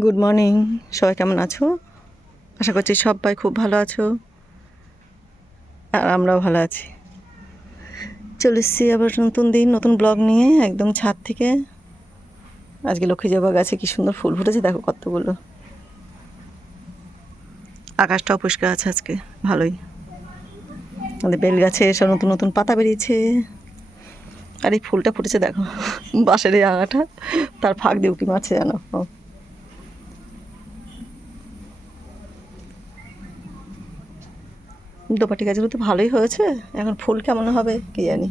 Good morning সবাই কেমন আছো? আশা করছি সবাই খুব ভালো আছো। আর আমরাও ভালো আছি। চলে এসেছি আবার নতুন দিন, নতুন ব্লগ নিয়ে একদম ছাদ থেকে। আজকে লক্ষ্মী জবা গাছে কি সুন্দর ফুল ফুটেছে, দেখো কতগুলো। আকাশটাও পরিষ্কার আছে আজকে, ভালোই। আমাদের বেল গাছে সব নতুন নতুন পাতা বেরিয়েছে। আর এই ফুলটা ফুটেছে, দেখো। বাঁশের এই আগাটা, তার ফাঁক দিয়ে উঁকি মারছে, জানো। দোপাটি গাছগুলো তো ভালোই হয়েছে। এখন ফুল কেমন হবে কি জানি।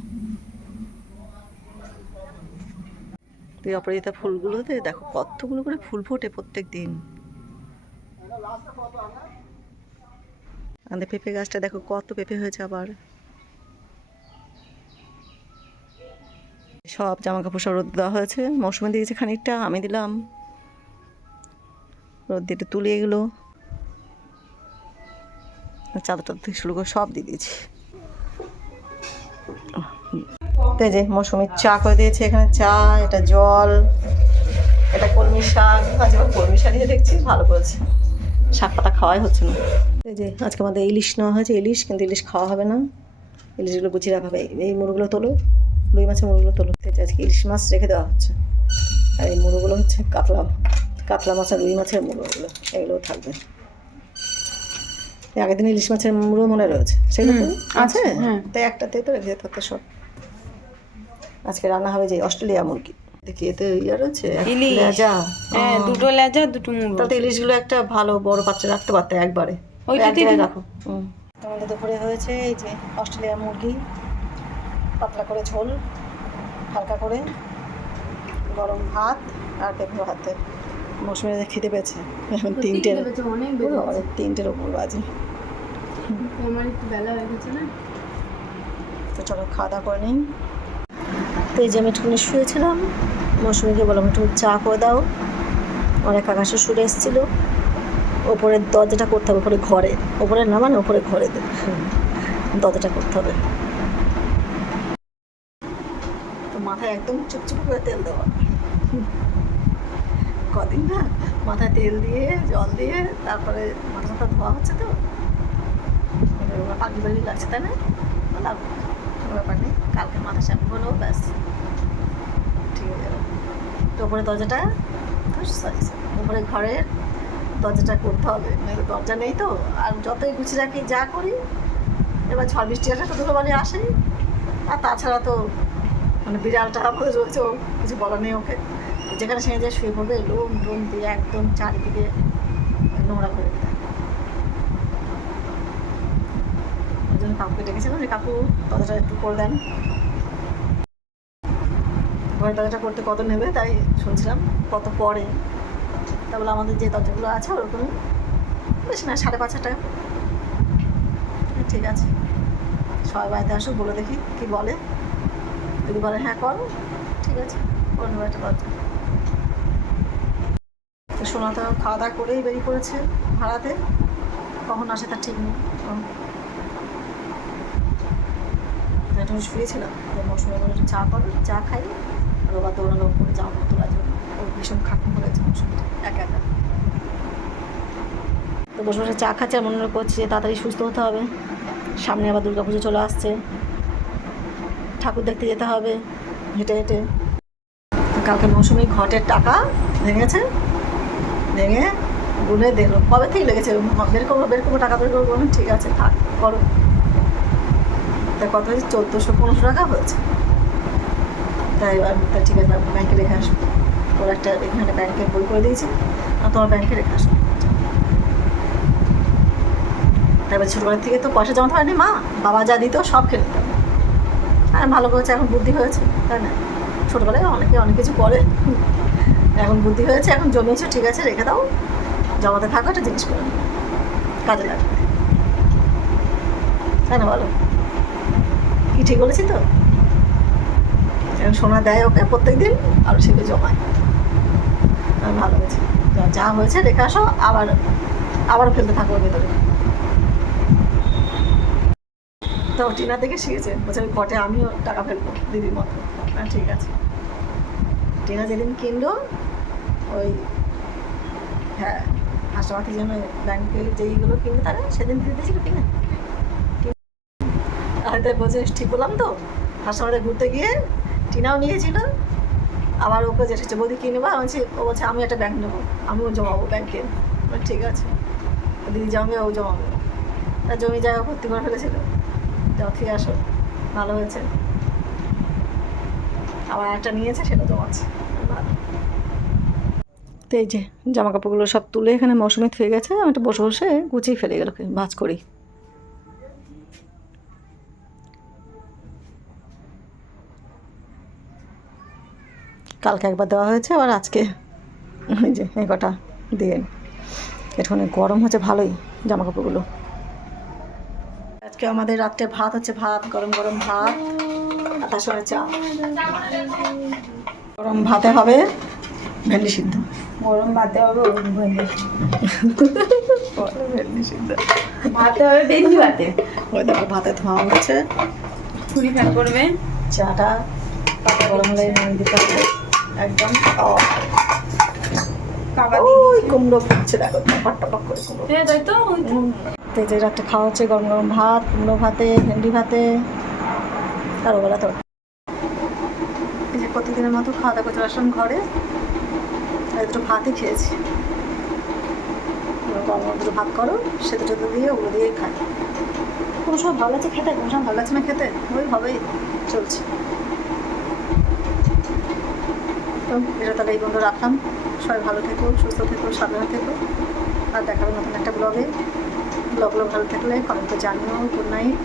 তুই অপরাজিতা ফুলগুলোতে দেখো কতগুলো করে ফুল ফোটে প্রত্যেক দিন আমাদের পেঁপে গাছটা দেখো কত পেঁপে হয়েছে আবার। সব জামা কাপড় সব রোদ দেওয়া হয়েছে। মৌসুমে দিয়েছে খানিকটা, আমি দিলাম। রোদ দিয়ে তুলে এগুলো। চাদর টাদর থেকে শুরু করে সব দিয়ে দিয়েছি। যে মৌসুমি চা করে দিয়েছে এখানে চা, এটা জল, এটা কলমি শাক, আজ আবার কলমি শাক দিয়ে দেখছি, ভালো করেছে। শাক পাতা খাওয়াই হচ্ছে না। এই যে আজকে আমাদের ইলিশ নেওয়া হয়েছে, ইলিশ, কিন্তু ইলিশ খাওয়া হবে না। ইলিশগুলো গুছিয়ে রাখা হবে। এই মুড়োগুলো তোলো, রুই মাছের মুড়োগুলো তোলো। আজকে ইলিশ মাছ রেখে দেওয়া হচ্ছে। আর এই মুড়োগুলো হচ্ছে কাতলা কাতলা মাছ আর রুই মাছের মুড়োগুলো এগুলো থাকবে। আগের দিন ইলিশ মাছের মুড়ো মনে রয়েছে। সেগুলো তো আছে তাই একটাতে তো রেখে দিতে সব। আজকে রান্না হবে যে অস্ট্রেলিয়া মুরগি। দেখি এতে ইয়ে রয়েছে? লেজা। হ্যাঁ দুটো লেজা দুটো মুড়ো। তাহলে ইলিশগুলো একটা ভালো বড় পাত্রে রাখতে পারতে একবারে। দিন। রাখো। হুম। আমাদের দুপুরে হয়েছে এই যে অস্ট্রেলিয়া মুরগি। পাতলা করে ঝোল হালকা করে গরম ভাত আর পেঁপে ভাতে। মৌসুমে খেতে পেয়েছে। এখন তিনটের অনেক তিনটের ওপর বাজে। আমার একটু বেলা হয়ে গেছে না? তো চলো খাওয়া দাওয়া করে নিই। তো এই যে আমি একটুখানি শুয়েছিলাম মৌসুমিকে বললাম একটু চা করে দাও। অনেক আকাশে সুরে এসেছিল। ওপরের দরজাটা করতে হবে ওপরে ঘরে। ওপরে না মানে ওপরে ঘরে দরজাটা করতে হবে। তো মাথায় একদম চুপচুপ করে তেল দেওয়া। কদিন না মাথায় তেল দিয়ে, জল দিয়ে, তারপরে মাথা মাথা ধোয়া হচ্ছে তো। পাখি বাড়ি লাগছে, তাই না? ব্যাপার নেই, কালকে মাথা শ্যাম্পু হলো, ব্যাস। ঠিক হয়ে যাবে তো ওপরে দরজাটা সরি ওপরে ঘরের দরজাটা করতে হবে নইলে দরজা নেই তো। আর যতই গুছিয়ে রাখি, যা করি, এবার ঝড় বৃষ্টি আসে তো দুটো বাড়ি আসেই। আর তাছাড়া তো মানে বিড়ালটা রয়েছে কিছু বলার নেই ওকে। যেখানে সেখানে যে শুয়ে পড়বে, লোম টোম দিয়ে একদম চারিদিকে নোংরা করে দেয় ওই জন্য কাকুকে ডেকেছিলাম যে, কাকু, দরজাটা একটু করে দেন। ঘরের দরজাটা করতে কত নেবে তাই শুনছিলাম, কত পরে তা বলে আমাদের যে দরজাগুলো আছে, ওরকম বেশি না, সাড়ে পাঁচ হাজার টাকা। ঠিক আছে। সবাই বাড়িতে আসুক, বলে দেখি কি বলে। যদি বলে হ্যাঁ করো। ঠিক আছে নেব একটা দরজা। তো সোনা তো খাওয়া দাওয়া করেই বেরিয়ে পড়েছে ভাড়াতে। কখন আসে তার ঠিক নেই। একটা শুয়েছিলাম যে মৌসুমে বলে চা করো চা খাই। আর বাবা দৌড়ালো করে মতো তোলার জন্য ও ভীষণ খাটনি করেছে মৌসুমিটা একা একা। তো বসে বসে চা খাচ্ছে আর মনে করছি যে তাড়াতাড়ি সুস্থ হতে হবে। সামনে আবার দুর্গা পুজো চলে আসছে। ঠাকুর দেখতে যেতে হবে। হেঁটে হেঁটে। কালকে মৌসুমি ঘটের টাকা ভেঙেছে। ভেঙে গুনে দেখল। কবে থেকে লেগেছে বের করব বের করব টাকা বের করব বললাম, ঠিক আছে থাক করো। তা কত হয়েছে? চোদ্দোশো পনেরোশো টাকা হয়েছে। তাই এবার তা ঠিক আছে আমি ব্যাংকে রেখে আসব। ওর একটা এখানে ব্যাংকের বই করে দিয়েছে। আর তোমার ব্যাংকে রেখে আসব। তারপর ছোটোবেলার থেকে তো পয়সা জমাতে হয়নি মা। বাবা যা দিত সব খেলে নিতাম। আর ভালো করেছে এখন বুদ্ধি হয়েছে তাই না? ছোটোবেলায় অনেকে অনেক কিছু করে। এখন বুদ্ধি হয়েছে, এখন জমিয়েছো, ঠিক আছে, রেখে দাও। জমাতে থাকো, একটা জিনিস করে। কাজে লাগবে। তাই না বলো? কি ঠিক বলেছি তো? এখন সোনা দেয় ওকে প্রত্যেক দিন আর সেগুলো জমায়। ভালো হয়েছে। যা- হয়েছে, রেখে আসো, আবার আবার ফেলতে থাকো ওর ভেতরে। তো টিনা থেকে শিখেছে, বলছে কটে আমিও টাকা ফেলব, দিদির মতো। হ্যাঁ ঠিক আছে। টিনা যেদিন কিনলো ওই হ্যাঁ হাসপাতালের জন্য ব্যাংকে যেইগুলো কিনতে থাকে সেদিন দিয়ে দিয়েছিল কিনে আর তাই বলছে, ঠিক বললাম তো। হাসপাতালে ঘুরতে গিয়ে টিনাও নিয়েছিল, আবার ওকে যে এসেছে বৌদি কিনে নেবা আমি ও বলছে, আমি একটা ব্যাংক নেব, আমিও জমাবো ব্যাংকে। ঠিক আছে। দিদি জমে ও জমাবো। তার জমি জায়গা ভর্তি করে ফেলেছিল। ঠিক আসো, ভালো হয়েছে। আবার একটা নিয়েছে, সেটা জমাচ্ছে। ভালো তো এই যে জামা কাপড়গুলো সব তুলে এখানে মৌসুমে থুয়ে গেছে, আমি একটু বসে বসে গুছিয়ে ফেলে গেল ভাজ করি। কালকে একবার দেওয়া হয়েছে, আবার আজকে। ওই যে, এই কটা দিয়ে একটুখানি গরম হচ্ছে ভালোই জামা কাপড়গুলো আজকে আমাদের রাত্রে ভাত হচ্ছে ভাত, গরম গরম ভাত, আর তার সঙ্গে চা গরম ভাতে হবে ভেন্ডি সিদ্ধ। গরম ভাতে হবে ভাতে হবে ভেন্ডি ভাতে। ওই দেখো ভাতে ধোঁয়া হচ্ছে ছুরি ফ্যান করবে। চাটা পাতা গরম হলে নিয়ে দিতে হবে। একদম কুমড়ো ফুটছে দেখো টপাক টপাক করে কুমড়ো। হ্যাঁ তাই তো। খাওয়া হচ্ছে গরম গরম ভাত কুমড়ো ভাতে ভেন্ডি ভাতে আর ওবেলা তো এই যে প্রতিদিনের মতো খাওয়া দাওয়া করতে আসলাম ঘরে? দুটো ভাতই খেয়েছি। গরম দুটো ভাত করো সে দুটো দিয়ে ওগুলো দিয়েই খাই। কোনো সময় ভালো লাগছে খেতে? কোনো সময় ভালো লাগছে না খেতে? ওই ভাবেই চলছে। তো এটা তাহলে এই বন্ধু রাখলাম। সবাই ভালো থেকো, সুস্থ থেকো, সাবধানে থেকো। আর দেখাবে নতুন একটা ব্লগে ব্লগগুলো ভালো থাকলে কমেন্ট জানিও। Good night